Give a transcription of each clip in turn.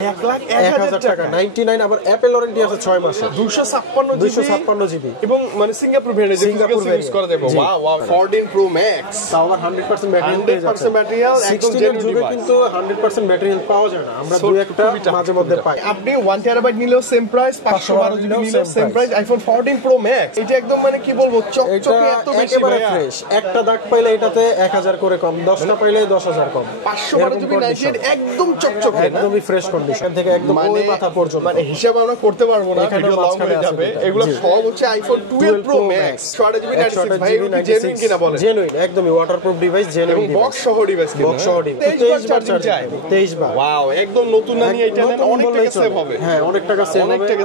1,01,000 টাকা 99 আবার Apple warranty আছে 6 মাসের 256 জিবি এবং মানে সিঙ্গাপুর ভেরিয়েন্ট সিঙ্গাপুর ইউজ করা যাবে ওয়াও ওয়াও 14 প্রো ম্যাক্স তাও আবার 100% ব্যাটারি পেয়ে যাচ্ছে 100% ব্যাটারি একদম জেনুইন যুগে কিন্তু 100% ব্যাটারি পাওয়া যায় না আমরা দুই একটা মাঝে মধ্যে পাই আপনি 1 টেরাবাইট নিলেও সেম প্রাইস 512 জিবি নিলেও same price iPhone 14 Pro max এটা একদম মানে কি বলবো চকচকে এত বেশি ফ্রেশ একটা দাগ পাইলে এটাতে 1000 করে কম 10টা পাইলে 10000 কম 512 জিবি 98 একদম চকচকে একদমই ফ্রেশ কন্ডিশন থেকে একদম ওই মাথা পর্যন্ত মানে হিসাব আমরা করতে পারবো না ভিডিও লং হয়ে যাবে এগুলো সব হচ্ছে আইফোন 12 প্রো ম্যাক্স 6 জিবি 96 ভাই জেনুইন কিনা বলেন জেনুইন একদমই ওয়াটারপ্রুফ ডিভাইস জেনুইন বক্স সহ ডিভাইস কিনা বক্স সহ ডিভাইস 23 বার চার্জ যায় 23 বার ওয়াও একদম নতুন না নিয়ে এটা নেন অনেক টাকা সেভ হবে হ্যাঁ অনেক টাকা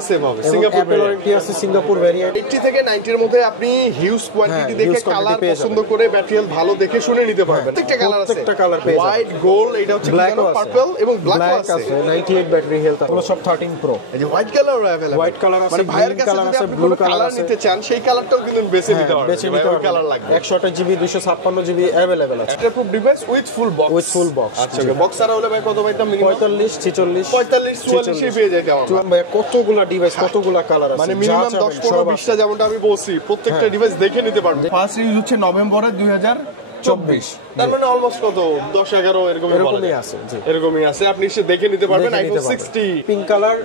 সেভ হবে সিঙ্গাপুর ওয়ারেন্টি আছে সিঙ্গাপুর ভেরিয়েন্ট 80 থেকে 90 এর মধ্যে আপনি হিউজ কোয়ান্টিটি দেখে কালার পছন্দ করে ব্যাটারি ভালো দেখে শুনে নিতে পারবেন প্রত্যেকটা কালার পেয়ে যাবেন হোয়াইট গোল্ড এটা হচ্ছে পার্পল এবং ব্ল্যাক আছে 98 ব্যাটারি হেলথ আছে সব 13 প্রো এই যে white colour available white colour আছে ভাইয়ের কাছে যদি আপনি ব্লু কালার নিতে চান সেই কালারটাও কিন্তু বেছে নিতে পারবেন বেছে নিতে পারবেন কালার লাগবে 128 জিবি 256 জিবি अवेलेबल আছে waterproof device with full box আচ্ছা বক্স আর হলে ভাই কত ভাই দাম মিনিমাম 45 46 45 44 পেয়ে যায় দাম ভাই কতগুলা ডিভাইস কতগুলা কালার আছে মানে মিনিমাম 10 15 20টা যেমনটা আমি বলছি প্রত্যেকটা ডিভাইস দেখে নিতে পারবেন ফার্স্ট ইউজ হচ্ছে নভেম্বরের 2024 তার মানে অলমোস্ট কত 10 11 এরকমই আছে জি এরকমই আছে আপনি এসে দেখে নিতে পারবেন iPhone 60 pink colour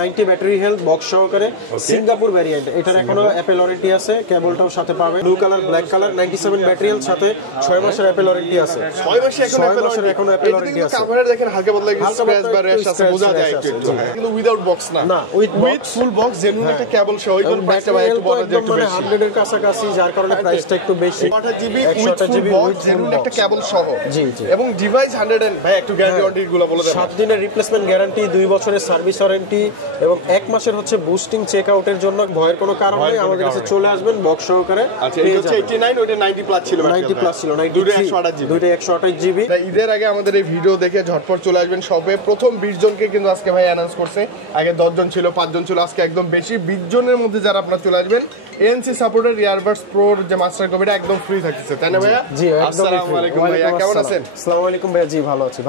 90 battery health box সহকারে সিঙ্গাপুর ভেরিয়েন্ট এটার এখনো অ্যাপল ওয়ারেন্টি আছে কেবলটাও সাথে পাবেন blue colour black colour 97 battery health সাথে 6 মাসের অ্যাপল ওয়ারেন্টি আছে 6 মাসে এখনো অ্যাপল ওয়ারেন্টি আছে কভারে দেখেন হালকা বদলা স্ক্র্যাচ বা র্যাশ আছে বোঝা যায় একটু কিন্তু উইদাউট বক্স না উইথ ফুল বক্স জেনুইন একটা কেবল সহ এই প্রাইসটা ভাই একটু বড় যে একটু বেশি 100 এর কাছাকাছি যার কারণে প্রাইসটা একটু বেশি 8 GB with full box genuine একটা কেবল সহ জি জি এবং ডিভাইস 100 ভাই একটু গ্যারান্টি ওয়ারেন্টি গুলো বলে দেন 7 দিনের রিপ্লেসমেন্ট গ্যারান্টি 2 বছরের সার্ভিস ওয়ারেন্টি এবং 1 মাসের হচ্ছে বুস্টিং চেক আউটের জন্য ভয়ের কোনো কারণ নেই আমাদের কাছে চলে আসবেন বক্স সহকারে আচ্ছা এই হচ্ছে 89 ওটা 90 প্লাস ছিল 90 প্লাস ছিল 92 দুটো 128 জিবি ঈদের আগে আমাদের এই ভিডিও দেখে ঝটপট চলে আসবেন সবে প্রথম 20 জনকে কিন্তু আজকে ভাই অ্যানাউন্স করছে আগে 10 জন ছিল 5 জন ছিল আজকে একদম বেশি 20 জনের মধ্যে যারা আপনারা চলে আসবেন এনসি সাপোর্টেড ইয়ারবাডস প্রোর যে মাস্টার কপিটা একদম ফ্রি থাকতেছে তাই না ভাইয়া জি আসসালামু আলাইকুম ভাইয়া কেমন আছেন আসসালামু আলাইকুম ভাইয়া জি ভালো আছি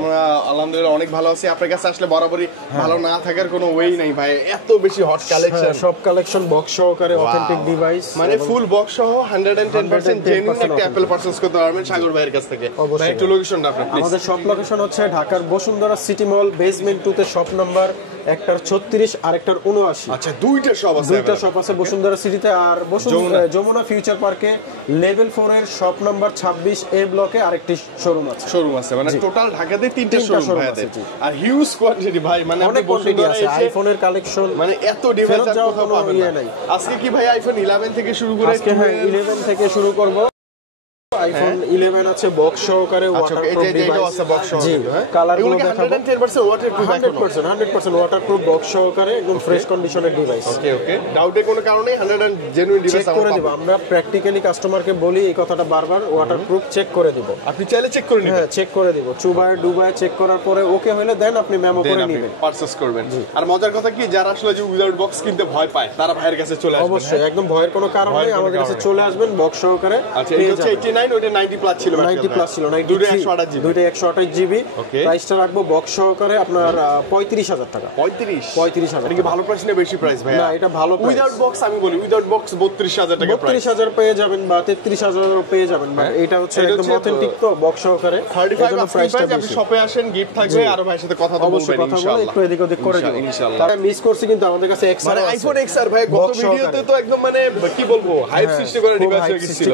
আমরা আলহামদুলিল্লাহ অনেক ভালো আছি আপনার কাছে আসলে বরাবরই ভালো না থাকার কোনো ওয়েই নাই ভাই এত বেশি হট কালেকশন সব কালেকশন বক্স সহকারে অথেন্টিক ডিভাইস মানে ফুল বক্স সহ 110% জেনুইন একটা অ্যাপল পারচেজ করতে পারবেন সাগর ভাইয়ের কাছ থেকে ভাই একটু লোকেশনটা আপনার প্লিজ আমাদের শপ লোকেশন হচ্ছে ঢাকার বসুন্ধরা সিটি মল বেসমেন্ট 2 তে শপ নাম্বার একটার 36 আর একটার 79 আচ্ছা দুইটা শপ আছে বসুন্ধরা সিটিতে আর যমুনা ফিউচার পার্কে লেভেল 4 এর শপ নাম্বার 26 এ ব্লকে আরেকটি শোরুম আছে মানে টোটাল ঢাকাতে তিনটা শোরুম আছে আর হিউজ কোয়ান্টিটি ভাই মানে অনেক কোয়ান্টিটি আছে আইফোনের কালেকশন মানে এত ডিভাইস আর কোথাও পাবেন না আজকে কি ভাই আইফোন 11 থেকে শুরু করে আজকে 11 থেকে শুরু করব আইফোন 11 আছে বক্স সহকারে ওয়াটারপ্রুফ ডিভাইস আছে বক্স সহ জি কালারগুলো দেখাবো 110% ওয়াটারপ্রুফ 100% ওয়াটারপ্রুফ বক্স সহকারে একদম ফ্রেশ কন্ডিশনের ডিভাইস ওকে ডাউটের কোনো কারণে 100 জেনুইন ডিভাইস চেক করে দিব আমরা প্র্যাকটিক্যালি কাস্টমারকে বলি এই কথাটা বারবার ওয়াটারপ্রুফ চেক করে দিব আপনি চাইলে চেক করে নিবেন হ্যাঁ চেক করে দিব চুবায় ডুবায় চেক করার পরে ওকে হলে দেন আপনি মেমো করে নেবেন পারচেজ করবেন আর মজার কথা কি যারা আসলে যে উইদাউট বক্স কিনতে ভয় পায় তারা ভাইয়ের কাছে চলে আসবেন অবশ্যই একদম ভয়ের কোনো কারণ নেই আমাদের কাছে চলে আসবেন বক্স সহকারে আচ্ছা এই হচ্ছে 89 ওটা 90 প্লাস ছিল 90 প্লাস ছিল 92 128 জিবি প্রাইসটা রাখবো বক্স সহকারে আপনার 35000 টাকা 35000 এটা কি ভালো প্রাইস না বেশি প্রাইস ভাই না এটা ভালো প্রাইস উইদাউট বক্স আমি বলি উইদাউট বক্স 32000 টাকা প্রাইস 32000 পেয়ে যাবেন বা 33000 পেয়ে যাবেন বাট এটা হচ্ছে একদম অথেন্টিক তো বক্স সহকারে 35 প্রাইসটা আপনি শপে আসেন গিফট থাকবে আর ভাইয়ের সাথে কথা তো বলবেন ইনশাআল্লাহ একটু এদিক ওদিক করে দেব ইনশাআল্লাহ তারা মিস করছে কিন্তু আমাদের কাছে এক্সআর মানে আইফোন এক্সআর ভাই গত ভিডিওতে তো একদম মানে কি বলবো হাইপ সৃষ্টি করা ডিভাইস হয়ে গিয়েছিল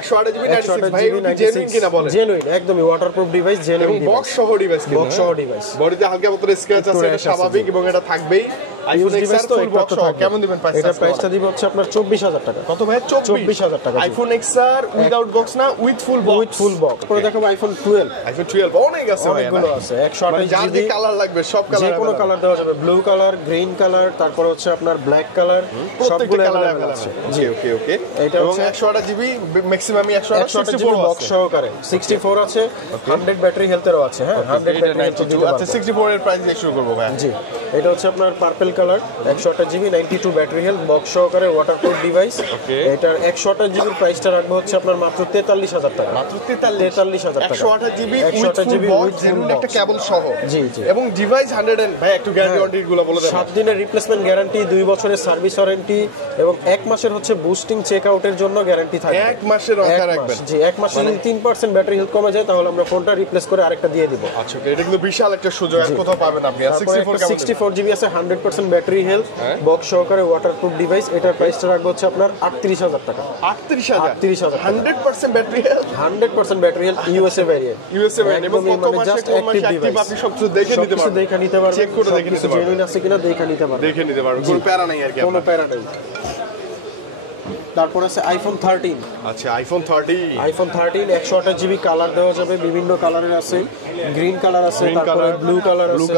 128 জিবি 96 ভাই জেনুইন কিনা বলেন জেনুইন একদমই ওয়াটারপ্রুফ ডিভাইস জেনুইন বক্স সহ ডিভাইস বডিতে হালকা মতো স্ক্র্যাচ আছে এটা স্বাভাবিক এবং এটা থাকবেই আইফোন এক্সআর ফুল বক্স সহ কেমন দিবেন প্রাইস এটা প্রাইসটা দিব হচ্ছে আপনার 24000 টাকা কত ভাই 24000 টাকা আইফোন এক্সআর উইদাউট বক্স না উইথ ফুল বক্স পরে দেখাবো আইফোন 12 অনেক আছে অনেকগুলো আছে 128 যার যে কালার লাগবে সব কালার যে কোনো কালার দেওয়া যাবে ব্লু কালার গ্রিন কালার তারপর হচ্ছে আপনার ব্ল্যাক কালার সবগুলো কালার আছে জি ওকে এটা হচ্ছে 128 জিবি ম্যাক্সিমামই 128 জিবি বক্স সহকারে 64 আছে 100 ব্যাটারি হেলথেরও আছে হ্যাঁ 100 ব্যাটারি হেলথ আচ্ছা 64 এর প্রাইস দিয়ে শুরু করব ভাই জি এটা হচ্ছে আপনার purple colour 128 GB 92 battery health box সহকারে ওয়াটারপ্রুফ ডিভাইস। এটার 128 জিবির প্রাইসটা রাখবো হচ্ছে আপনার মাত্র 43000 টাকা। মাত্র 43000 টাকা 128 জিবি 128 জিবি জেনুইন একটা কেবল সহ। জি জি। এবং ডিভাইস 100 ভাই একটু গ্যারান্টি ওয়ারেন্টি গুলো বলে দেন। 7 দিনের রিপ্লেসমেন্ট গ্যারান্টি, 2 বছরের সার্ভিস ওয়ারেন্টি এবং 1 মাসের হচ্ছে বুস্টিং চেক আউটের জন্য গ্যারান্টি থাকবে। 1 মাসের অফার রাখবেন। জি 1 মাসে যদি 3% ব্যাটারি হেলথ কমে যায় তাহলে আমরা ফোনটা রিপ্লেস করে আরেকটা দিয়ে দিব। আচ্ছা এটা কিন্তু বিশাল একটা সুযোগ, আর কোথাও পাবেন আপনি। 64 জিবি আছে 100% ব্যাটারি হেলথ বক্স সহকারে ওয়াটারপ্রুফ ডিভাইস। এটার প্রাইসটা রাখবো হচ্ছে আপনার 38000 টাকা। 38000 100% battery health 100% battery health USA variant. USA variant এবং কত মাসে কোন মাসে অ্যাক্টিভ আপনি সব কিছু দেখে নিতে পারবেন। দেখে নিতে পারবেন, চেক করে দেখে নিতে পারবেন জেনুইন আছে কিনা দেখে নিতে পারবেন। কোনো প্যারা নাই আর কি, কোনো প্যারা নাই। তারপর আছে আইফোন 13। আচ্ছা আইফোন 13 128 জিবি কালার দেওয়া যাবে, বিভিন্ন কালারের আছে, গ্রিন কালার আছে, তারপরে ব্লু কালার আছে,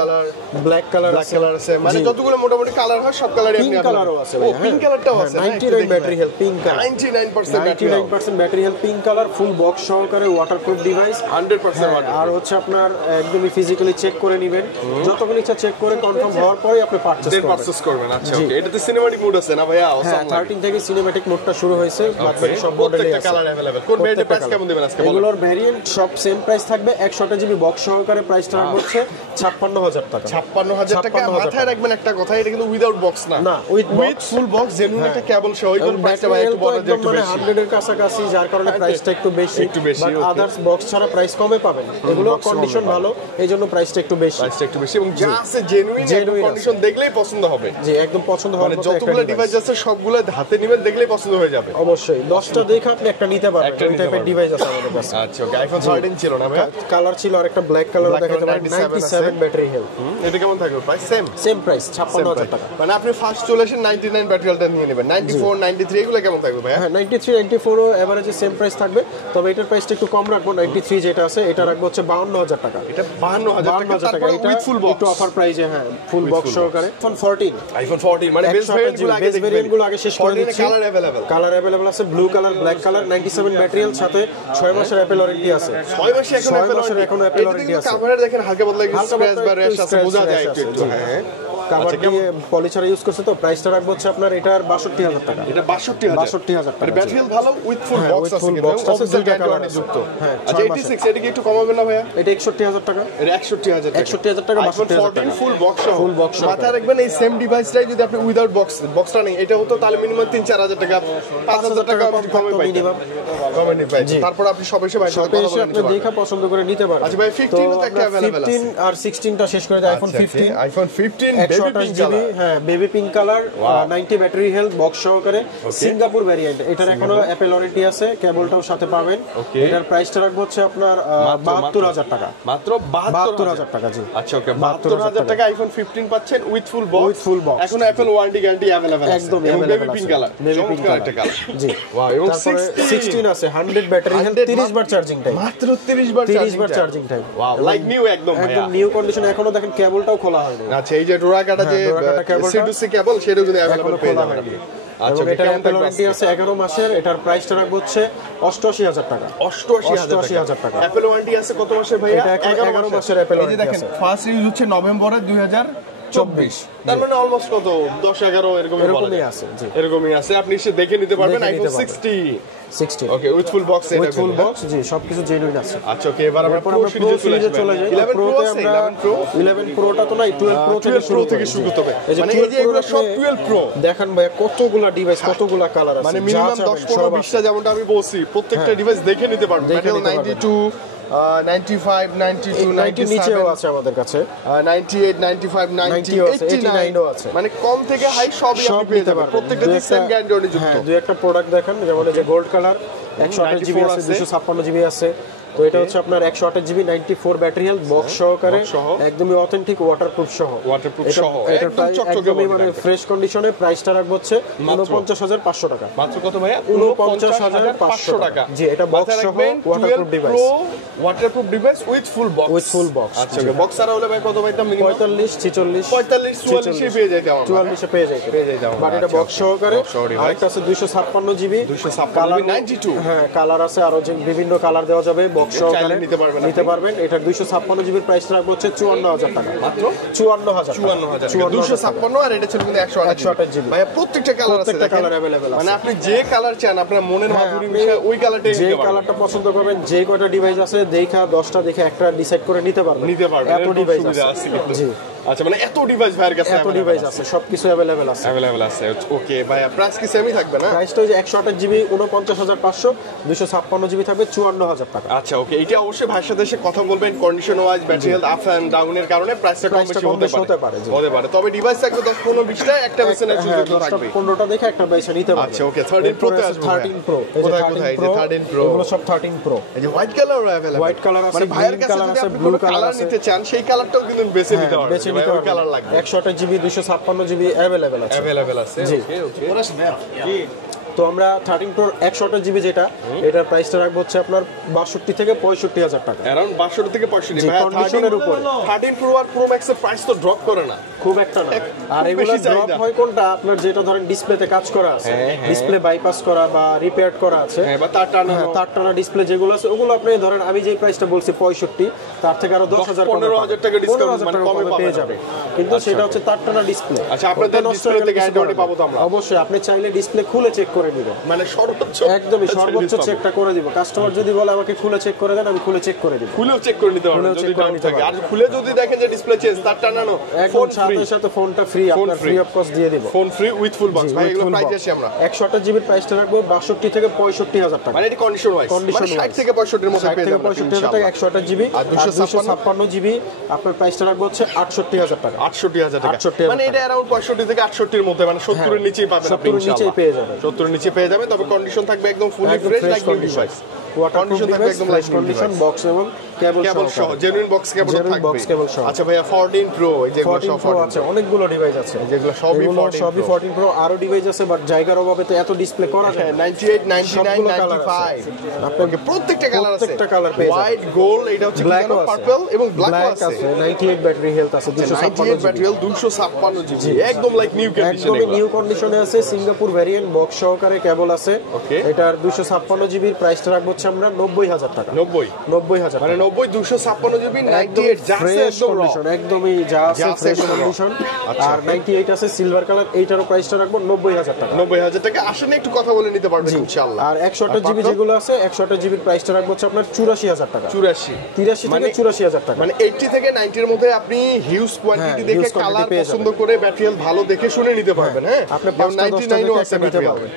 ব্ল্যাক কালার আছে, মানে যতগুলো মোটামুটি কালার হয় সব কালারই পিঙ্ক কালারও আছে ভাই। পিঙ্ক কালারটাও আছে 99 battery health pink colour 99% battery health pink colour full box সহকারে ওয়াটারপ্রুফ ডিভাইস 100% আর হচ্ছে আপনার একদমই ফিজিক্যালি চেক করে নেবেন, যতগুলো ইচ্ছা চেক করে কনফার্ম হওয়ার পরে আপনি পারচেজ করবেন। আচ্ছা ওকে এটাতে সিনেম্যাটিক মোড আছে না ভাইয়া? হ্যাঁ 13 থেকে সিনেম্যাটিক মোডটা শুরু হয়েছে, বাকি সব মডেলই আছে। কালার अवेलेबल কোন ভেরিয়েন্ট প্রাইস কেমন দিবেন আজকে? এগুলোর ভেরিয়েন্ট সব সেম প্রাইস থাকবে। 128 জিবি বক্স সহকারে প্রাইসটা হচ্ছে 56000 টাকা। 56000 টাকা। মাথায় রাখবেন একটা কথা, এটা কিন্তু উইদাউট বক্স না, উইথ ফুল বক্স জেনুইন একটা কেবল সহ। এগুলোর প্রাইসটা ভাই একটু বড় যে একটু বেশি 100 এর কাছাকাছি, যার কারণে প্রাইসটা একটু বেশি। বাট আদার্স বক্স ছাড়া প্রাইস কমে পাবেন, এগুলো কন্ডিশন ভালো এইজন্য প্রাইসটা একটু বেশি। এবং যা আছে জেনুইন কন্ডিশন দেখলেই পছন্দ হবে। জি একদম পছন্দ হবে। মানে যতগুলো ডিভাইস আছে সবগুলো হাতে নেবেন দেখলেই পছন্দ হয়ে যাবে। অবশ্যই 10টা দেখে আপনি একটা নিতে পারবেন, ওই টাইপের ডিভাইস আছে আমাদের কাছে। আচ্ছা ওকে আইফোন 13 ছিল না ভাই? কালার ছিল আর একটা ব্ল্যাক কালার দেখাতে পারেন 97 ব্যাটারি হেলথ। এটা কেমন থাকবে প্রাইস? সেম প্রাইস 56000 টাকা। মানে আপনি ফার্স্ট চলে আসেন 99 ব্যাটারিটা নিয়ে নেবেন। 94 93 এগুলো কেমন থাকবে ভাই? হ্যাঁ 93 94 ও এভারেজে সেম প্রাইস থাকবে, তবে এটার প্রাইসটা একটু কম রাখবো। 93 যেটা আছে এটা রাখবো হচ্ছে 52000 টাকা। এটা 52000 টাকা এটা উইথ ফুল বক্স, একটু অফার প্রাইসে। হ্যাঁ ফুল বক্স সহকারে আইফোন 14 মানে বেস ভেরিয়েন্টগুলো আগে শেষ করে দিচ্ছি। কালার अवेलेबल আছে blue colour, black colour, 97 battery health, সাথে 6 মাসের অ্যাপল ওয়ারেন্টি আছে। 6 মাসে এখনো অ্যাপল ওয়ারেন্টি আছে। কাভারে দেখেন হালকা বদলা স্ক্র্যাচ বা র্যাশ আছে, বোঝা যায় একটু। হ্যাঁ কাভার দিয়ে পলিচার ইউজ করছে তো প্রাইসটা রাখবো হচ্ছে আপনার এটার 62000 টাকা। এটা 62000 টাকা। ব্যাটারি হেলথ ভালো উইথ ফুল বক্স আছে, কিন্তু অফিসিয়াল গ্যারান্টি যুক্ত। হ্যাঁ আচ্ছা 86 এটা কি একটু কমাবেন না ভাইয়া? এটা 61000 টাকা। এটা 61000 টাকা। 61000 টাকা 62000 টাকা ফুল বক্স। মাথায় রাখবেন এই সেম ডিভাইসটাই যদি আপনি উইদাউট বক্সটা নেই এটা হতো তাহলে মিনিমাম 3-4000 টাকা 5000 টাকা কমে পাইতেন। কমে নিতে পাইতেন। তারপর আপনি সব এসে ভাই কথা বলে আপনি দেখা পছন্দ করে নিতে পারেন। আচ্ছা ভাই 15 তো একটা अवेलेबल আছে। 15 আর 16টা শেষ করে দেয় আইফোন 15। আইফোন 15 128 জিবি হ্যাঁ baby pink colour 90 battery health box সহকারে সিঙ্গাপুর ভ্যারিয়েন্ট। এটার এখনো অ্যাপল ওয়ারেন্টি আছে, কেবলটাও সাথে পাবেন। এটার প্রাইসটা রাখবো হচ্ছে আপনার 72000 টাকা। মাত্র 72000 টাকা। জি আচ্ছা ওকে 72000 টাকা আইফোন 15 পাচ্ছেন উইথ ফুল বক্স। এখন অ্যাপল ওয়ারেন্টি গ্যারান্টি अवेलेबल আছে একদম এবং baby available pink colour, baby pink একটা কালার। জি ওয়াও এবং 16 আছে 100 ব্যাটারি হেলথ 30 বার চার্জিং টাইম। মাত্র 30 বার charging time. Wow like new একদম নিউ কন্ডিশন। এখনো দেখেন কেবলটাও খোলা হয়নি। আচ্ছা এই যে ডোরা কাটা যে C2C কেবল সেটাও যদি अवेलेबल পেয়ে যাবেন। আচ্ছা এটা অ্যাপল ওয়ারেন্টি আছে 11 মাসের। এটার প্রাইসটা রাখবো হচ্ছে 88000 টাকা। 88000 টাকা। অ্যাপল ওয়ারেন্টি আছে কত মাসের ভাইয়া? এটা 11 মাসের অ্যাপল ওয়ারেন্টি। এই যে দেখেন ফার্স্ট ইউজ হচ্ছে নভেম্বরে 2024, তার মানে অলমোস্ট কত 10-11 এরকমই আছে। জি এরকমই আছে। আপনি এসে দেখে নিতে পারবেন iPhone 16 okay with full box. With full box জি সবকিছু জেনুইন আছে। আচ্ছা ওকে এবার আমরা প্রো সিরিজে চলে যাই। 11 প্রো আছে 11 প্রোটা তো নাই, 12 প্রো থেকে শুরু করতে হবে। মানে এই যে এগুলো সব 12 প্রো। দেখেন ভাই কতগুলা ডিভাইস কতগুলা কালার আছে, মানে মিনিমাম 10-15-20টা যেমনটা আমি বলছি প্রত্যেকটা ডিভাইস দেখে নিতে পারবেন। 92 95 92 90 নিচেও আছে আমাদের কাছে, 98 95 90 89 আছে। মানে কম থেকে হাই সবই আপনি পেয়ে যাবেন। প্রত্যেকটাতে সেম গ্যারান্টি যুক্ত। দুই একটা প্রোডাক্ট দেখেন, যেমন এই যে গোল্ড কালার 128 জিবি আছে, 256 জিবি আছে। তো এটা হচ্ছে আপনার 128 জিবি 94 ব্যাটারি হেলথ বক্স সহকারে, একদমই অথেন্টিক ওয়াটারপ্রুফ সহ। এটা একদমই মানে ফ্রেশ কন্ডিশনে। প্রাইসটা রাখবো হচ্ছে 49500 টাকা। মাত্র কত ভাইয়া? 49500 টাকা। জি এটা বক্স সহ waterproof device. Waterproof device with full box. আচ্ছা বক্স আর হলে ভাই কত পাইতাম? মিনিমাম 45 46 44 পেয়ে যাইতে হবে। 44 পেয়ে যাইতে হবে। বাট এটা বক্স সহকারে। আরেকটা আছে 256 জিবি, 256 92। হ্যাঁ কালার আছে আরো, যে বিভিন্ন কালার দেওয়া যাবে। বক্স বক্স সহকারে নিতে পারবেন। এটার 256 জিবির প্রাইস রাখবো হচ্ছে 54000 টাকা, মাত্র 54000। 256 আর এটা ছিল কিন্তু 128 জিবি। ভাই প্রত্যেকটা কালার अवेलेबल আছে, মানে আপনি যে কালার চান আপনার মনের মাধুরী মিশায় ওই কালারটাই নিতে পারবেন। যে কালারটা পছন্দ করবেন, যে কয়টা ডিভাইস আছে দেখা 10টা দেখে একটা ডিসাইড করে নিতে পারবেন। এত ডিভাইস আছে। জি আচ্ছা, মানে এত ডিভাইস ভাইয়ের কাছে এত ডিভাইস আছে, সবকিছু अवेलेबल আছে। ওকে ভাই, প্রাইস কি সেমই থাকবে না? প্রাইসটা ওই যে 128 জিবি 49500, 256 জিবি থাকবে 54000 টাকা। আচ্ছা ওকে, এটা অবশ্যই ভাইয়ের সাথে এসে কথা বলবেন। Condition wise battery health up and ডাউনের কারণে প্রাইসটা কম বেশি হতে পারে। তবে ডিভাইস থাকবে 10 15 20টা, একটা বেছে নেওয়ার সুযোগ থাকবে। 15টা দেখে একটা বেছে নিতে পারবেন। আচ্ছা ওকে, 13 প্রো তে আসবে। 13 প্রো কোথায় এই যে 13 প্রো, এগুলো সব 13 প্রো। এই যে white colour available, white colour আছে, মানে ভাইয়ের কাছে যদি আপনি ব্লু কালার নিতে চান সেই কালারটাও কিন্তু বেছে নিতে পারবেন। ওই কালার লাগবে। 128 জিবি 256 জিবি अवेलेबल আছে। জি ওকে, তো আমরা 13 প্রো 128 জিবি যেটা, এটার প্রাইসটা রাখবো হচ্ছে আপনার 62 থেকে 65000 টাকা, अराउंड 62 থেকে 65। ভাই কন্ডিশনের উপরে 13 প্রো আর প্রো ম্যাক্স এর প্রাইস তো ড্রপ করে না, খুব একটা না। আর এগুলো ড্রপ হয় কোনটা, আপনার যেটা ধরেন ডিসপ্লেতে কাজ করা আছে, ডিসপ্লে বাইপাস করা বা রিপেয়ার করা আছে, বা তার টানা ডিসপ্লে যেগুলো আছে, ওগুলো আপনি ধরেন আমি যে প্রাইসটা বলছি 65, তার থেকে আরো 10000 15000 টাকা ডিসকাউন্ট মানে কমে পেয়ে যাবে, কিন্তু সেটা হচ্ছে তার টানা ডিসপ্লে। আচ্ছা, আপনাদের ডিসপ্লেতে গ্যারান্টি পাবো তো আমরা? অবশ্যই, আপনি চাইলে ডিসপ্লে খুলে চেক করে নিবেন, মানে সর্বোচ্চ একদমই সর্বোচ্চ চেকটা করে দিব। কাস্টমার যদি বলে আমাকে খুলে চেক করে দেন, আমি খুলে চেক করে দিব, খুলেও চেক করে নিতে পারবেন যদি ডাউট থাকে। আর খুলে যদি দেখেন যে ডিসপ্লে চেঞ্জ, তার টানানো ফোন সাথে ফোনটা ফ্রি, আপনার ফ্রি অফ কস্ট দিয়ে দিব, phone free with full box. ভাই এগুলো প্রাইস আছে আমরা 128 জিবির প্রাইসটা রাখবো 62 থেকে 65000 টাকা, মানে এটা কন্ডিশন ওয়াইজ, মানে 60 থেকে 65 এর মধ্যে পেয়ে যাবেন। 65 টাকা 128 জিবি আর 256 জিবি আপনার প্রাইসটা রাখবো হচ্ছে 68000 টাকা। 68000 টাকা, মানে এটা अराउंड 65 থেকে 68 এর মধ্যে, মানে 70 এর নিচেই পাবেন আপনি, 70 এর নিচেই পেয়ে যাবেন, 70 এর নিচে পেয়ে যাবেন। তবে কন্ডিশন থাকবে একদম fully fresh, like new device. Condition থাকবে একদম লাইক কন্ডিশন, বক্স এবং কেবল সহ, জেনুইন বক্স কেবল থাকবে। আচ্ছা ভাইয়া 14 প্রো, এই যে 14 প্রো আছে, অনেকগুলো ডিভাইস আছে, যেগুলো সবই 14 প্রো। আরো ডিভাইস আছে, বাট জায়গার অভাবে তো এত ডিসপ্লে করা যায়। 98 99 95 আপনাকে প্রত্যেকটা কালার আছে, প্রত্যেকটা কালার পেয়ে যাবেন। হোয়াইট, গোল্ড, এটা হচ্ছে পার্পল এবং ব্ল্যাক আছে। 98 ব্যাটারি হেলথ আছে, 256 ব্যাটারি হেলথ, 256 জিবি, একদম লাইক নিউ কন্ডিশনে, একদম নিউ কন্ডিশনে আছে। সিঙ্গাপুর ভেরিয়েন্ট, বক্স সহকারে কেবল আছে। এটার 256 জিবির প্রাইসটা রাখবো হচ্ছে আমরা 90000 টাকা। 90000 মানে 90 256 জিবি 98 যা আছে একদম কন্ডিশন, একদমই যা আছে ফ্রেশ কন্ডিশন। আর 98 আছে সিলভার কালার, এইটারও প্রাইসটা রাখবো 90000 টাকা। 90000 টাকা আসলে একটু কথা বলে নিতে পারবেন ইনশাআল্লাহ। আর 128 জিবি যেগুলো আছে, 128 জিবির প্রাইসটা রাখবো হচ্ছে আপনার 84000 টাকা। 83 থেকে 84000 টাকা, মানে 80 থেকে 90 এর মধ্যে আপনি হিউজ কোয়ান্টিটি দেখে কালার পছন্দ করে ব্যাটারি হেলথ ভালো দেখে শুনে নিতে পারবেন। হ্যাঁ, আপনি 99 ও আছে নিতে পারবেন,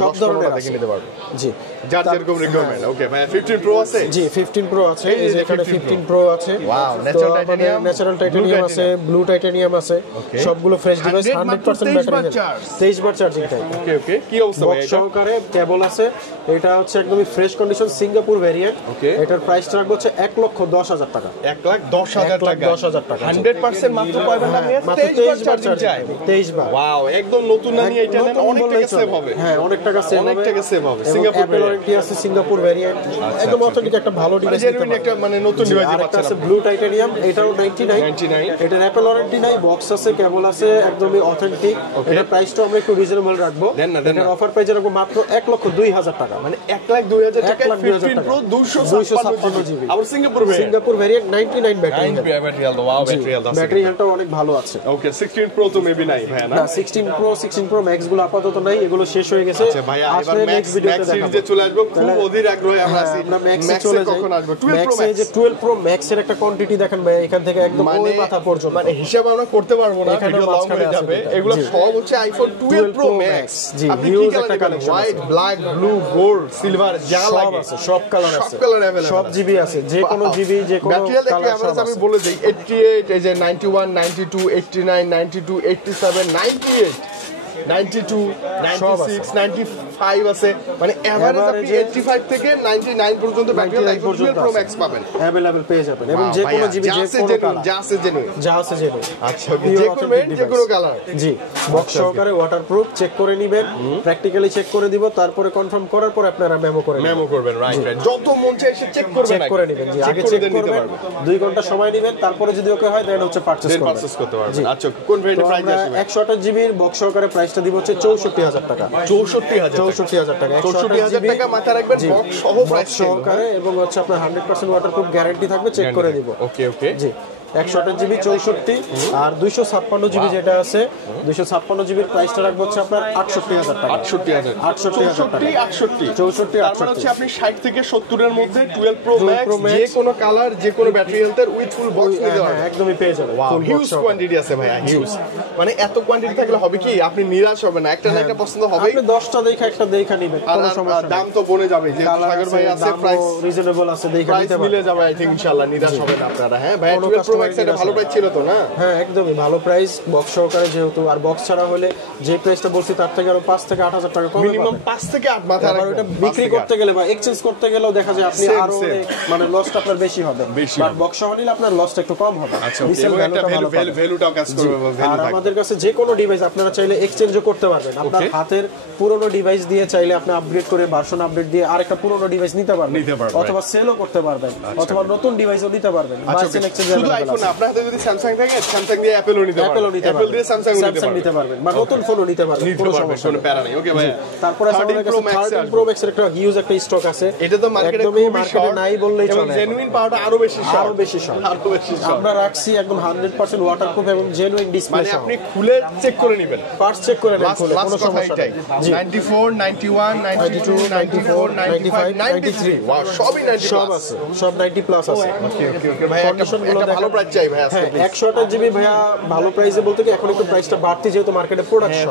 সব ধরনের দেখে নিতে পারবেন। জি, যার যেরকম রিকোয়ারমেন্ট। ওকে ভাই, 15 প্রো আছে? জি 15 প্রো আছে, এই যে এখানে 15 প্রো আছে। ওয়াও, ন্যাচারাল টাইটানিয়াম আছে, ব্লু টাইটানিয়াম আছে, সবগুলো ফ্রেশ ডিভাইস, 100% ব্যাটারি, 23 বার চার্জিং টাইম। ওকে, কি অবস্থা ভাই? এটা সহকারে কেবল আছে, এটা হচ্ছে একদমই ফ্রেশ কন্ডিশন, সিঙ্গাপুর ভেরিয়েন্ট। এটার প্রাইসটা রাখবো হচ্ছে 1,10,000 টাকা। 1,10,000 টাকা, 100% মাত্র পাবেন না, 23 বার চার্জিং টাইম, 23 বার। ওয়াও, একদম নতুন না নিয়ে এটা নেন, অনেক টাকা সেভ হবে। হ্যাঁ, অনেক টাকা সেভ হবে। সিঙ্গাপুর ওয়ারেন্টি আছে, সিঙ্গাপুর ভেরিয়েন্ট, একদম অথেন্টিক একটা ভালো ডিভাইস, জেনুইন একটা মানে নতুন ডিভাইস পাচ্ছেন। আছে ব্লু টাইটানিয়াম, এটাও 99, এটার অ্যাপল ওয়ারেন্টি নাই, বক্স আছে, কেবল আছে, একদমই অথেন্টিক। এটার প্রাইসটা আমরা একটু রিজনেবল রাখবো, এটার অফার প্রাইস রাখবো মাত্র 1,02,000 টাকা, মানে 1,02,000 টাকা। 15 প্রো 256 জিবি, আবার Singapore variant 99 battery health. Wow, battery হেলথটা অনেক ভালো আছে। ওকে, 16 প্রো তো মেবি নাই ভাই না? 16 প্রো ম্যাক্স গুলো আপাতত নাই, এগুলো শেষ হয়ে গেছে। আচ্ছা ভাই, এবার ম্যাক্স সিরিজে চলে আসবো, খুব অধীর আগ্রহে আমরা আছি। আমরা ম্যাক্সে চলে যাই, কখন আসবে 12 প্রো ম্যাক্স? 12 প্রো ম্যাক্স এর একটা কোয়ান্টিটি দেখেন ভাই, এখান থেকে একদম ওই মাথা পর্যন্ত, মানে হিসাব আমরা করতে পারবো না, ভিডিও লং হয়ে যাবে। এগুলো সব হচ্ছে আইফোন 12 প্রো ম্যাক্স। জি, হিউজ একটা collection, white, black, blue, gold, silver, যা লাগে সব কালার আছে, সব কালার अवेलेबल, সব জিবি আছে, যে কোনো জিবি, যে কোনো কালার। আমি বলে দেই 88, এই যে 91, 92, 89, 92, 87, 98, 92, 96, 95 আছে, মানে এভারেজ আপনি 85 থেকে 99 পর্যন্ত ব্যাটারি লাইফ পর্যন্ত প্রো ম্যাক্স পাবেন, अवेलेबल পেয়ে যাবেন। এবং যে কোনো জিবি, যে কোনো কালার, যা আছে জেনুইন। আচ্ছা, যে কোনো ব্র্যান্ড, যে কোনো কালার। জি, বক্স সহকারে ওয়াটারপ্রুফ, চেক করে নেবেন, প্র্যাকটিক্যালি চেক করে দিব, তারপরে কনফার্ম করার পর আপনারা মেমো করবেন। রাইট, যত মন চায় এসে চেক করে নেবেন। জি, আগে চেক করবেন, 2 ঘন্টা সময় নেবেন, তারপরে যদি ওকে হয় দেন হচ্ছে পারচেজ করতে পারবেন। আচ্ছা, কোন ব্র্যান্ডের প্রাইস আসবে? 128 জিবির বক্স সহকারে প্রাইস প্রাইসটা দিব হচ্ছে 64000 টাকা। 64000 টাকা। 64000 টাকা মাথায় রাখবেন, বক্স সহ প্রাইস সহকারে, এবং হচ্ছে আপনার 100% ওয়াটারপ্রুফ গ্যারান্টি থাকবে, চেক করে দিব। ওকে ওকে জি 128 জিবি 64 আর 256 জিবি যেটা আছে 256 জিবির প্রাইসটা রাখবো হচ্ছে আপনার 68000 টাকা। 68000 তারপর হচ্ছে আপনি 60 থেকে 70 এর মধ্যে 12 প্রো ম্যাক্স যে কোনো কালার যে কোনো ব্যাটারি হেলথের উইথ ফুল বক্স নিতে পারবেন, একদমই পেয়ে যাবেন। হিউজ কোয়ান্টিটি আছে ভাই, হিউজ। মানে এত কোয়ান্টিটি থাকলে হবে কি আপনি নিরাশ হবেন না, একটা না একটা পছন্দ হবে, আপনি 10টা দেখা একটা দেখা নেবেন, কোনো সমস্যা নেই। দাম তো বনে যাবে, যে সাগর ভাই আছে প্রাইস রিজনেবল আছে, দেখা নিতে পারবেন, মিলে যাবে আই থিং ইনশাআল্লাহ, নিরাশ হবেন না আপনারা। হ্যাঁ ভাই 12 প্রো ম্যাক্স এটা ভালো প্রাইস ছিল তো না? হ্যাঁ একদমই ভালো প্রাইস, বক্স সহকারে যেহেতু, আর বক্স ছাড়া হলে যে প্রাইসটা বলছি তার থেকে আরো 5 থেকে 8000 টাকা কম, মিনিমাম 5 থেকে 8 মাথা রাখবেন। ওটা বিক্রি করতে গেলে বা এক্সচেঞ্জ করতে গেলেও দেখা যায় আপনি আরো মানে লসটা আপনার বেশি হবে, বাট বক্স সহ নিলে আপনার লসটা একটু কম হবে। আচ্ছা ভ্যালুটাও কাজ করবে। আর আমাদের কাছে যে কোনো ডিভাইস আপনারা চাইলে এক্সচেঞ্জও করতে পারবেন, আপনার হাতের পুরনো ডিভাইস দিয়ে চাইলে আপনি আপগ্রেড করে ভার্সন আপডেট দিয়ে আরেকটা পুরনো ডিভাইস নিতে পারবেন, অথবা সেলও করতে পারবেন, অথবা নতুন ডিভাইসও নিতে পারবেন। শুধু আইফোন না, আপনার হাতে যদি স্যামসাং থাকে স্যামসাং দিয়ে অ্যাপেলও নিতে পারবেন, অ্যাপেল দিয়ে স্যামসাং নিতে পারবেন, বা নতুন ফোনও নিতে পারবেন, কোনো সমস্যা কোনো প্যারা নেই। ওকে ভাই, তারপরে আমাদের কাছে 13 প্রো ম্যাক্স এর একটা হিউজ একটা স্টক আছে, এটা তো মার্কেটে নাই বললেই চলে, জেনুইন পাওয়াটা আরো বেশি শর্ট। আমরা রাখছি একদম 100% ওয়াটারপ্রুফ এবং জেনুইন ডিসপ্লে, মানে আপনি খুলে চেক করে নেবেন, পার্টস চেক করে নেবেন, কোনো সমস্যা নেই। 94 91 92 94 95 93 ওয়াও, সবই 90 সব আছে, সব 90 প্লাস আছে। ওকে ওকে ওকে ভাই, একটা ভালো প্রাইস চাই ভাই আজকে প্লিজ। 128 জিবি ভাইয়া ভালো প্রাইসে বলতে কি এখন একটু প্রাইসটা বাড়তি, যেহেতু মার্কেটে প্রোডাকশন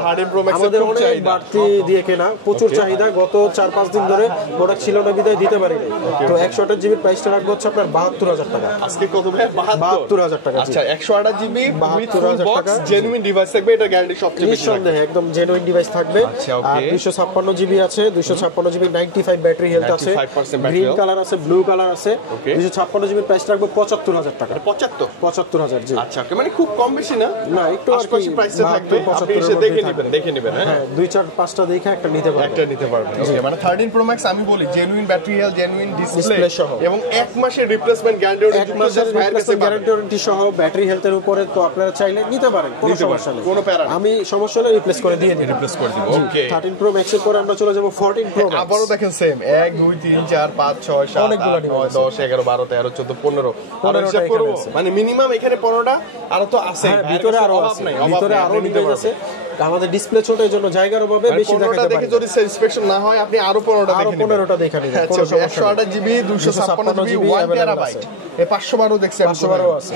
আমাদের অনেক বাড়তি দিয়ে কেনা, প্রচুর চাহিদা, গত 4-5 দিন ধরে প্রোডাক্ট ছিল না বিদায় দিতে পারি না। তো 128 জিবির প্রাইসটা রাখবো হচ্ছে আপনার 72000 টাকা। আজকে কত ভাই? 72000 টাকা। আচ্ছা 128 জিবি 72000 টাকা, জেনুইন ডিভাইস থাকবে, এটা গ্যারান্টি সবচেয়ে বেশি নিঃসন্দেহে একদম জেনুইন ডিভাইস থাকবে। আর 256 জিবি আছে, 256 জিবি 95 ব্যাটারি হেলথ আছে, গ্রিন কালার আছে, ব্লু কালার আছে। 256 জিবির প্রাইস রাখবো 75000 টাকা। 75000 জি। আচ্ছা মানে খুব কম বেশি না, না একটু আশপাশে প্রাইসটা থাকবে, আপনি এসে দেখে নেবেন। হ্যাঁ 2-4-5টা দেখে একটা নিতে পারবেন। ওকে, মানে 13 প্রো ম্যাক্স আমি বলি genuine battery health, genuine display সহ, এবং 1 মাসের রিপ্লেসমেন্ট গ্যারান্টি, 1 মাসের রিপ্লেসমেন্ট গ্যারান্টি সহ ব্যাটারি হেলথের উপরে, তো আপনারা চাইলে নিতে পারেন, কোনো সমস্যা নেই, কোনো প্যারা, আমি সমস্যা হলে রিপ্লেস করে দিব। ওকে 13 প্রো ম্যাক্স এর পরে আমরা চলে যাব 14 প্রো ম্যাক্স। আবারো দেখেন সেম 1 2 3 4 5 6 7 অনেকগুলো 9 10 11 12 13 14 15 আর হিসাব করব, মানে মিনিমাম এখানে 15টা আরো তো আছে, ভিতরে আরো আছে, ভিতরে আরো ডিভাইস আছে। আমাদের ডিসপ্লে ছোট, এর জন্য জায়গার অভাবে বেশি দেখাতে পারি, যদি ইন্সপেকশন না হয় আপনি আরো 15টা দেখে নেবেন। দেখা নেবেন। 128 জিবি 256 জিবি 1 টেরাবাইট, এই 512 দেখছেন, 512 আছে,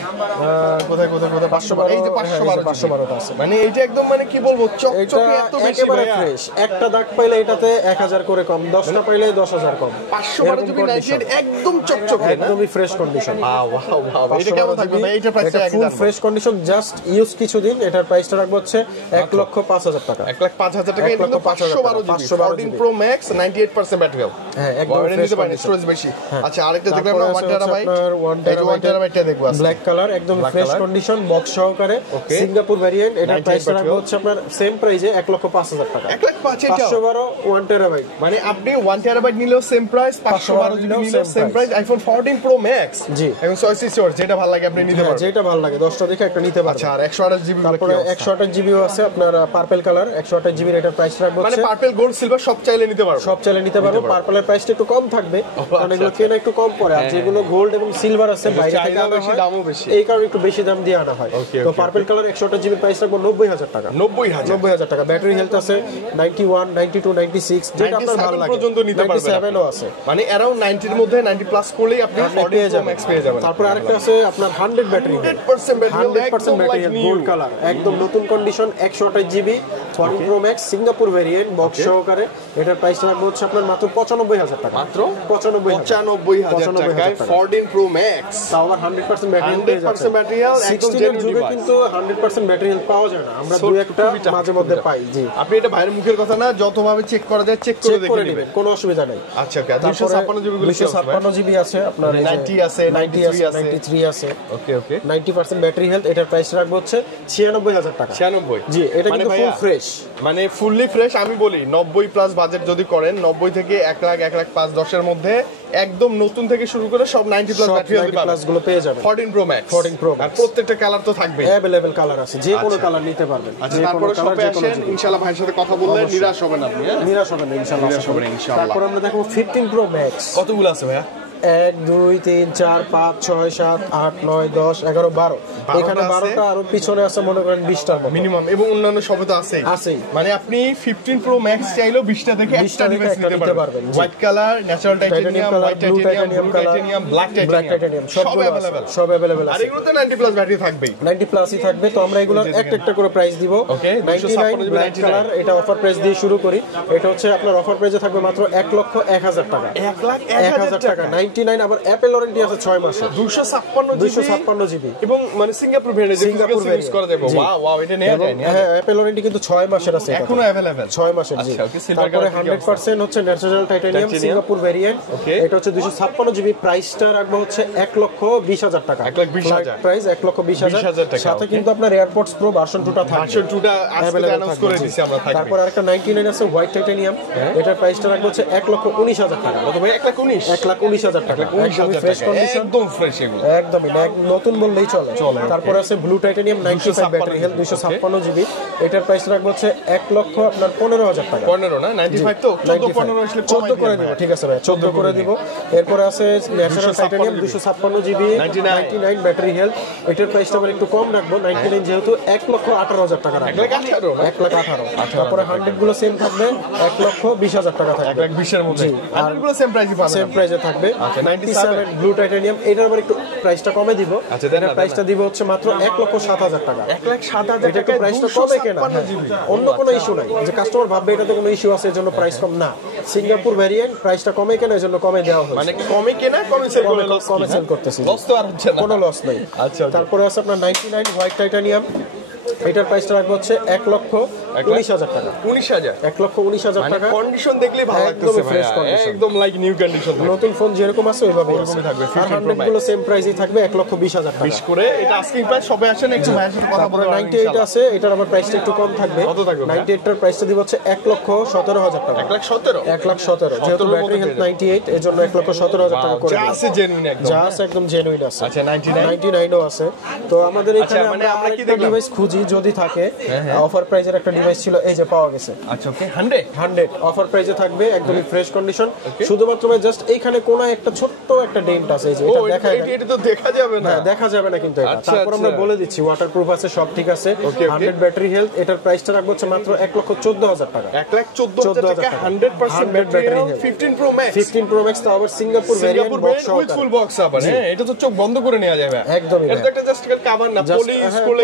কোথায় 512, এই যে 512 আছে, মানে এইটা একদম মানে কি বলবো চকচকে এত বেশি ফ্রেশ, একটা দাগ পাইলে এটাতে 1000 করে কম, 10টা পাইলে 10000 কম। 512 জিবি 98 একদম চকচকে, একদমই ফ্রেশ কন্ডিশন। ওয়াও এটা কেমন থাকবে ভাই? এইটা price full fresh condition, just use কিছুদিন। এটার প্রাইসটা রাখবো হচ্ছে 1,05,000 টাকা। 1,05,000 টাকা, এটা কিন্তু 512 GB 14 Pro max 98% battery health. হ্যাঁ একদম ফ্রেশ কন্ডিশন, স্টোরেজ বেশি। আচ্ছা আরেকটা দেখলাম না 1 টেরাবাইট, 1 টেরাবাইটটা দেখবো আজকে, ব্ল্যাক কালার, একদম ফ্রেশ কন্ডিশন, বক্স সহকারে, সিঙ্গাপুর ভেরিয়েন্ট। এটার প্রাইসটা রাখবো হচ্ছে আপনার সেম প্রাইসে 1,05,000 টাকা। 1,05,000 512 1 টেরাবাইট, মানে আপনি 1 টেরাবাইট নিলেও সেম প্রাইস, 512 জিবি নিলেও same price. IPhone 14 Pro Max জি, এবং 66 যেটা ভালো লাগে আপনি নিতে পারবেন, যেটা ভালো লাগে 10টা দেখে একটা নিতে পারবেন। আচ্ছা আর 128 জিবি, তারপরে 128 জিবিও আছে আপনার পার্পল কালার, 128 জিবির এটার প্রাইস রাখবো মানে পার্পল গোল্ড সিলভার সব চাইলে নিতে পারবেন, সব চাইলে নিতে পারবো। পার্পলের প্রাইসটা একটু কম থাকবে, কারণ এগুলো কেনা একটু কম পড়ে, আর যেগুলো গোল্ড এবং সিলভার আছে বাইরে থেকে আনা হয়, দামও বেশি, এই কারণে একটু বেশি দাম দিয়ে আনা হয়। তো পার্পল কালার 128 জিবির প্রাইস রাখবো 90,000 টাকা। 90,000 টাকা। ব্যাটারি হেলথ আছে 91 92 96, যেটা আপনার ভালো লাগে পর্যন্ত নিতে পারবেন, 97ও আছে, মানে अराउंड 90 এর মধ্যে 90 প্লাস করলেই আপনি 14 প্রো ম্যাক্স পেয়ে যাবেন। তারপর আরেকটা আছে আপনার 100 battery, 100% battery health, gold colour, একদম নতুন condition, 128 GB 14 Pro max Singapore variant, box সহকারে। এটার প্রাইস রাখবো হচ্ছে আপনার মাত্র 95,000 টাকা। মাত্র 95,000 টাকায় 14 প্রো ম্যাক্স, তাও আবার 100% ব্যাটারি হেলথ পেয়ে যাচ্ছে। 100% ব্যাটারি হেলথ, একদম 16 এর যুগে কিন্তু 100% ব্যাটারি হেলথ পাওয়া যায় না, আমরা দুই একটা মাঝে মধ্যে পাই। জি, আপনি এটা বাইরের মুখের কথা না, যতভাবে চেক করা যায় চেক করে দেখে নেবেন, কোনো অসুবিধা নাই। আচ্ছা ওকে, 256 জিবি গুলো 256 জিবি আছে আপনার, 90 আছে, 93 আছে। ওকে 90% ব্যাটারি হেলথ। এটার প্রাইস রাখবো হচ্ছে 96,000 টাকা। 96 জি, এটা কিন্তু ফুল ফ্রেশ, মানে ফুললি ফ্রেশ। আমি বলি 90 প্লাস বাজেট যদি করেন, 90 থেকে 1 লাখ 1 লাখ 5-10 এর মধ্যে একদম নতুন থেকে শুরু করে সব 90 প্লাস ব্যাটারি প্লাস গুলো পেয়ে যাবেন। 14 Pro Max আর প্রত্যেকটা কালার তো থাকবে, अवेलेबल কালার আছে, যে কোনো কালার নিতে পারবেন। আচ্ছা, তারপরে শপে আসেন, ইনশাআল্লাহ ভাইয়ের সাথে কথা বললে নিরাশ হবেন আপনি। নিরাশ হবেন না ইনশাআল্লাহ। তারপর আমরা দেখো 15 Pro Max। কতগুলো আছে ভাইয়া? 1 2 3 4 5 6 7 8 9 10 11 12 এখানে 12টা আর পিছনে আছে মনে করেন 20টার মতো মিনিমাম, এবং অন্যান্য সবে তো আছেই। মানে আপনি 15 Pro Max চাইলেও 20টা দেখে একটা ডিভাইস নিতে পারবেন। White colour, natural titanium, white titanium, black titanium সব अवेलेबल আছে। আর এগুলোতে 90 প্লাস ব্যাটারি থাকবে, 90 প্লাসই থাকবে। তো আমরা এগুলোর একটা করে প্রাইস দিব। 99 ব্ল্যাক কালার, এটা অফার প্রাইস দিয়ে শুরু করি। এটা হচ্ছে আপনার অফার প্রাইসে থাকবে মাত্র 1,01,000 টাকা। 1,01,000 টাকা 99। আবার অ্যাপল ওয়ারেন্টি আছে 6 মাসে, 256 জিবি এবং মানে সিঙ্গাপুর ভেরিয়েন্ট ইউজ করা যাবে। ওয়াও, এটা নেওয়া যায় না? হ্যাঁ, অ্যাপল ওয়ারেন্টি কিন্তু 6 মাসের আছে, এখনো अवेलेबल 6 মাসের। জি, তারপরে 100% হচ্ছে ন্যাচারাল টাইটানিয়াম সিঙ্গাপুর ভেরিয়েন্ট। এটা হচ্ছে 256 জিবি। প্রাইসটা রাখবো হচ্ছে 1,20,000 টাকা। 1,20,000 প্রাইস 1,20,000 টাকা। সাথে কিন্তু আপনার এয়ারপডস প্রো ভার্সন 2টা থাকবে। ভার্সন 2টা আজকে অ্যানাউন্স করে দিয়েছি আমরা, থাকবে। তারপর আরেকটা 99 আছে হোয়াইট টাইটানিয়াম। এটার প্রাইসটা রাখবো হচ্ছে 1,19,000 টাকা। কত ভাই? 1,19,000 টাকা। একদম ফ্রেশ এগুলো, একদমই নতুন বললেই চলে। তারপর আছে blue titanium 95 battery health 256 GB. এটার প্রাইস রাখবো হচ্ছে 1,15,000 টাকা। 15 না 95 তো 14 আসলে 14 করে দিব। ঠিক আছে ভাই, 14 করে দিব। এরপর আছে natural titanium 256 GB 99 battery health. এটার প্রাইসটা আবার একটু কম রাখবো 99 যেহেতু 1,18,000 টাকা রাখবো। 1,18,000। তারপরে 100 গুলো সেম থাকবে 1,20,000 টাকা থাকবে। 1,20 এর মধ্যে 100 গুলো সেম প্রাইসই পাবেন, সেম প্রাইসে থাকবে। 97 ব্লু টাইটানিয়াম, এটার আবার একটু প্রাইসটা কমে দিব। এটার প্রাইসটা দিব হচ্ছে মাত্র 1,07,000 টাকা। 1,07,000 টাকা। প্রাইসটা কমে কেনা, অন্য কোনো ইস্যু নাই যে কাস্টমার ভাববে এটাতে কোনো ইস্যু আছে এজন্য প্রাইস কম না। সিঙ্গাপুর ভেরিয়েন্ট প্রাইসটা কমে কেনা, এজন্য কমে দেওয়া হয়েছে। মানে কমে কেনা কমে সেল করতেছি, লস তো আর হচ্ছে না, কোনো লস নাই। আচ্ছা, তারপরে আছে আপনার 99 হোয়াইট টাইটানিয়াম। এটার প্রাইসটা রাখবো হচ্ছে 1,19,000 টাকা। 1,19,000 টাকা। কন্ডিশন দেখলে ভালো লাগতেছে ভাই, একদম লাইক নিউ কন্ডিশন। নতুন ফোন যেরকম আছে ওইভাবে থাকবে। 100 গুলো সেম প্রাইসই থাকবে 1,20,000 টাকা। 20 করে এটা আস্কিং প্রাইস। সবে আসেন একটু ভাইয়ের সাথে কথা বলবো। 98 আছে, এটার আবার প্রাইসটা একটু কম থাকবে। কত থাকবে? 98 এর প্রাইসটা দিব হচ্ছে 1,17,000 টাকা। 1,17,000 যেহেতু ব্যাটারি হেলথ 98 এজন্য 1,17,000 টাকা করে। যা আছে জেনুইন একদম, যা আছে একদম জেনুইন আছে। আচ্ছা 99 ও আছে। তো আমাদের এখানে মানে আমরা কি দেখলাম ডিভাইস খুঁজি যদি থাকে, অফার প্রাইজের একটা ডিভাইস ছিল, এই যে পাওয়া গেছে। আচ্ছা, ওকে 100 অফার প্রাইজে থাকবে, একদমই ফ্রেশ কন্ডিশন। শুধুমাত্র জাস্ট এইখানে কোন একটা ছোট্ট একটা ডেন্ট আছে, এই যে এটা দেখা যায়। এটা তো দেখা যাবে না, দেখা যাবে না কিন্তু এটা। তারপর আমরা বলে দিচ্ছি ওয়াটারপ্রুফ আছে, সব ঠিক আছে। 100 ব্যাটারি হেলথ। এটার প্রাইসটা রাখবো হচ্ছে মাত্র 1,14,000 টাকা। 1,14,000 টাকা 100% battery health. 15 Pro Max 15 Pro Max তো আবার Singapore variant box with full box আবার। হ্যাঁ, এটা তো চোখ বন্ধ করে নেওয়া যাবে একদমই। এটা একটা জাস্ট কভার না, পলিশ করলে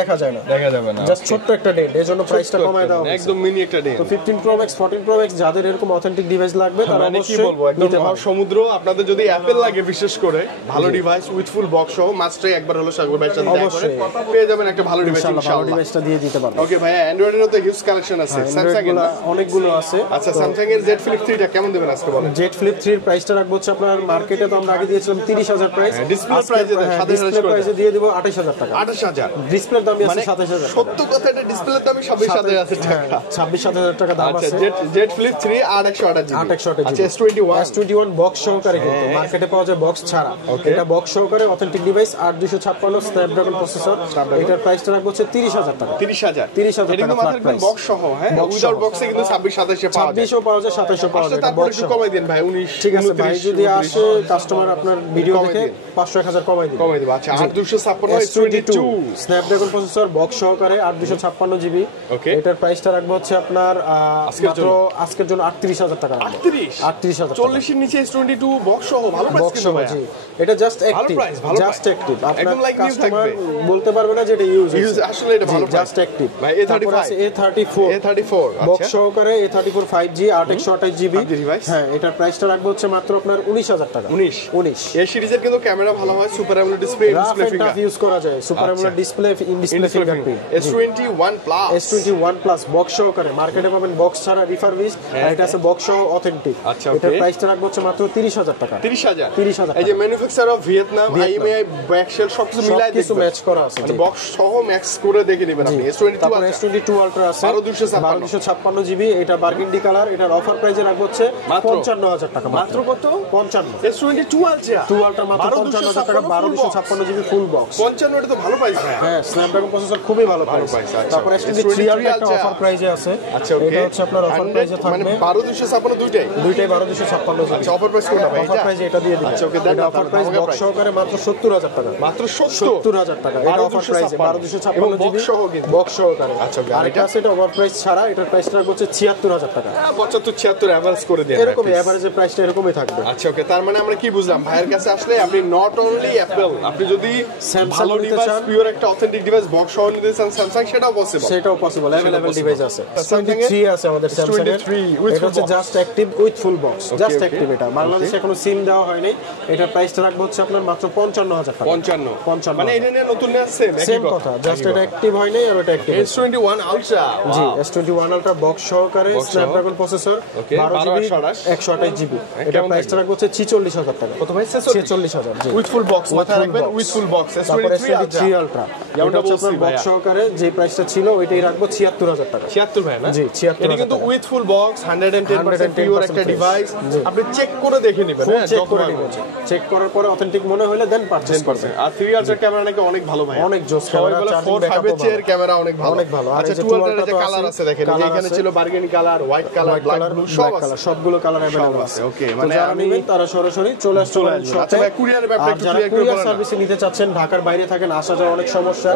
দেখা যায় না, দেখা যাবে না। জাস্ট ছোট্ট একটা ডেন্ট, এজন্য প্রাইসটা কমায় দাও একদম মিনি একটা ডেন্ট। তো 15 Pro Max 14 Pro Max যাদের এরকম অথেন্টিক ডিভাইস লাগবে তারা অবশ্যই কি বলবো, একদম সমুদ্র। আপনাদের যদি অ্যাপল লাগে বিশেষ করে ভালো ডিভাইস উইথ ফুল বক্স সহ, মাস্টারই একবার হলো সাগর ভাইয়ের সাথে দেখা করে পেয়ে যাবেন একটা ভালো ডিভাইস ইনশাআল্লাহ। ডিভাইসটা দিয়ে দিতে পারবো। ওকে ভাই, অ্যান্ড্রয়েডের তো হিউজ কালেকশন আছে। স্যামসাং এর অনেকগুলো আছে। আচ্ছা, স্যামসাং এর Z Flip 3 টা কেমন দেবেন আজকে বলেন? Z Flip 3 এর প্রাইসটা রাখবো হচ্ছে আপনার মার্কেটে তো আমরা আগে দিয়েছিলাম 30,000 প্রাইস। ডিসপ্লে প্রাইসে 27,000 প্রাইসে দিয়ে দেব 28,000 টাকা। 28,000 ডিসপ্লের দামই আছে 27,000। সত্য কথা, এটা ডিসপ্লের দামই 27,000 টাকা। 26,000 টাকা দাম আছে। Z Flip 3 828 GB। আচ্ছা, S21 বক্স সহকারে কিন্তু মার্কেটে পাওয়া যায় বক্স ছাড়া। এটা বক্স সহকারে অথেন্টিক ডিভাইস 8256 স্ন্যাপড্রাগন প্রসেসর। এটার প্রাইসটা রাখবো হচ্ছে 30,000 টাকা। 30,000 টাকা মাত্র বক্স সহ। হ্যাঁ, উইদাউট বক্সে কিন্তু 26-27 এ পাওয়া যায়। 26ও পাওয়া যায়, 27ও পাওয়া যায়। তারপর একটু কমাই দেন ভাই, 19। ঠিক আছে ভাই, যদি আসে কাস্টমার আপনার ভিডিও দেখে 500-1000 কমাই দিন। আচ্ছা, 8256 S22 স্ন্যাপড্রাগন প্রসেসর বক্স সহকারে 8256 জিবি। এটার প্রাইসটা রাখবো হচ্ছে আপনার মাত্র আজকের জন্য 38,000 টাকা। 38,000 40 এর নিচে S22 বক্স সহ ভালো প্রাইস কিন্তু ভাই। এটা জাস্ট অ্যাক্টিভ, জাস্ট অ্যাক্টিভ। আপনার কাস্টমার বলতে পারবে না যে এটা ইউজ, আসলে এটা ভালো জাস্ট অ্যাক্টিভ। ভাই A34 বক্স সহকারে A34 5G 828 জিবি। হ্যাঁ, এটার প্রাইসটা রাখবো হচ্ছে মাত্র আপনার 19,000 টাকা। 19 এই সিরিজের কিন্তু ক্যামেরা ভালো হয়, super AMOLED display, finger use করা যায়, super AMOLED display, in display fingerprint. S21 Plus S21 plus box সহকারে মার্কেটে পাবেন বক্স ছাড়া রিফারবিশ, আর এটা আছে বক্স সহ অথেন্টিক। আচ্ছা, এটার প্রাইসটা রাখবো হচ্ছে মাত্র 30,000 টাকা। 30,000 এই যে manufacture of Vietnam, IMEI back shell সবকিছু মিলাই কিছু ম্যাচ করা আছে, মানে বক্স সহ ম্যাক্স করে দেখে নেবেন আপনি। S22 আলট্রা আছে 12256 জিবি, এটা বার্গেন্ডি কালার, এটার অফার প্রাইসে রাখবো হচ্ছে 55,000 টাকা। মাত্র কত? 55। S22 আলট্রা 2 আলট্রা মাত্র 55,000 টাকা, 12256 জিবি ফুল বক্স। 55 এটা তো ভালো প্রাইস ভাই। হ্যাঁ, স্ন্যাপড্রাগন প্রসেসর খুবই ভালো প্রাইস। তারপর S23 আলট্রা একটা অফার প্রাইসে আছে। আচ্ছা, ওকে, এটা হচ্ছে আপনার অফার প্রাইসে থাকবে মানে 12256 দুইটাই 12256 জিবি। আচ্ছা, অফার প্রাইস কোনটা ভাই? অফার প্রাইসে এটা দিয়ে দিই। আচ্ছা, ওকে, দেন অফার প্রাইস বক্স সহকারে মাত্র 70,000 টাকা। মাত্র 70,000 টাকা। এটা অফার প্রাইসে 12256 জিবি বক্স সহকারে। আচ্ছা, ওকে, আর এটা আছে এটা অফার প্রাইস ছাড়া, এটার প্রাইসটা হচ্ছে 76,000 টাকা। 75-76 এভারেজ করে দেন, এরকম এভারেজের প্রাইসটা এরকমই থাকবে। আচ্ছা, ওকে, তার মানে আমরা কি বুঝলাম, ভাইয়ের কাছে আসলে আপনি নট অনলি অ্যাপল, আপনি যদি ভালো ডিভাইস, পিওর একটা অথেন্টিক ডিভাইস বক্স সহ নিতে চান স্যামসাং, সেটাও পসিবল। अवेलेबल ডিভাইস আছে। S23 আছে আমাদের স্যামসাং এর, এটা হচ্ছে just active with full box, just active. এটা বাংলাদেশে এখনো সিম দেওয়া হয়নি। এটা প্রাইসটা রাখবো হচ্ছে আপনার মাত্র 55,000 টাকা। 55 মানে এটা নিয়ে নতুন নিয়ে আসছে সেম কথা, জাস্ট এটা অ্যাক্টিভ হয় নাই আর ওটা অ্যাক্টিভ। S21 আলট্রা, জি, S21 আলট্রা বক্স সহকারে স্ন্যাপড্রাগন প্রসেসর 12 জিবি, 128 এটা প্রাইসটা রাখবো হচ্ছে 46,000 টাকা। কত ভাই? 46,000 জি, উইথ ফুল বক্স, মাথায় রাখবেন with full box. S23 ultra এটা হচ্ছে আপনার বক্স সহকারে যে প্রাইসটা ছিল ওইটাই রাখবো 76,000 টাকা। 76 ভাই না? জি, 76,000 এটা কিন্তু উইথ ফুল বক্স 110% পিওর একটা ডিভাইস। আপনি চেক করে দেখে নেবেন, হ্যাঁ, চেক করে নেবেন। চেক করার পরে অথেন্টিক মনে হলে দেন পারচেজ করবেন। আর 3 আলট্রা ক্যামেরা নাকি অনেক ভালো ভাই, অনেক জোস ক্যামেরা, 4-5 এর চেয়ে ক্যামেরা অনেক ভালো, অনেক ভালো। আচ্ছা, 2 আলট্রা যে কালার আছে দেখেন, এখানে ছিল burgundy colour, white colour, black blue সব আছে, সবগুলো কালার अवेलेबल আছে। ওকে, মানে যারা নেবেন তারা সরাসরি চলে আসতে পারেন শপে। আচ্ছা ভাই, কুরিয়ারের ব্যাপারটা একটু ক্লিয়ার করে কুরিয়ার বলেন। সার্ভিসে নিতে চাচ্ছেন, ঢাকার বাইরে থাকেন, আসা যাওয়া অনেক সমস্যা,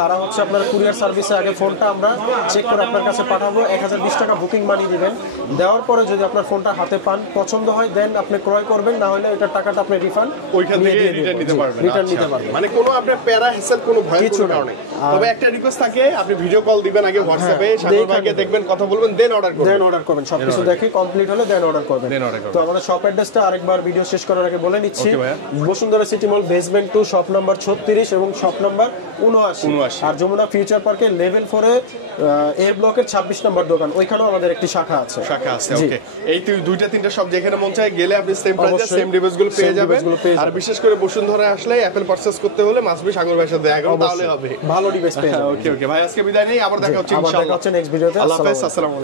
তারা হচ্ছে আপনার কুরিয়ার সার্ভিসে আগে ফোনটা আমরা চেক করে আপনার কাছে পাঠাবো, 1020 টাকা বুকিং মানি দিবেন। দেওয়ার পরে যদি আপনার ফোনটা হাতে পান, পছন্দ হয় দেন আপনি ক্রয় করবেন, না হলে ওটার টাকাটা আপনি রিফান্ড ওইখান থেকে রিটার্ন নিতে পারবেন। রিটার্ন নিতে পারবেন, মানে কোনো আপনার প্যারা হেসেল কোনো ভয় কোনো কারণে। তবে একটা রিকোয়েস্ট থাকে, আপনি ভিডিও কল দিবেন আগে হোয়াটসঅ্যাপে, সাগর ভাইকে দেখবেন, কথা বলবেন, দেন অর্ডার করবেন। সবকিছু দেখে কমপ্লিট হলে দেন অর্ডার করবেন। তো আমাদের শপ অ্যাড্রেসটা আরেকবার ভিডিও শেষ করার আগে বলে নিচ্ছি। বসুন্ধরা সিটি মল বেসমেন্ট 2 শপ নাম্বার 36 এবং শপ নাম্বার 79, আর যমুনা ফিউচার পার্কে লেভেল 4 এ এ ব্লকের 26 নম্বর দোকান, ওইখানেও আমাদের একটি শাখা আছে। ওকে, এই দুইটা তিনটা সব যেখানে মন চায় গেলে আপনি সেম প্রাইসে সেম ডিভাইসগুলো পেয়ে যাবেন। আর বিশেষ করে বসুন্ধরা আসলে অ্যাপল পারচেজ করতে হলে মাসবি সাগর ভাইয়ের সাথে দেখা করতে, তাহলে হবে, ভালো ডিভাইস পেয়ে যাবেন। ওকে, ভাই আজকে বিদায় নেই, আবার দেখা হচ্ছে ইনশাআল্লাহ। নেক্সট ভিডিওতে। আল্লাহ হাফেজ, আসসালামু আলাইকুম।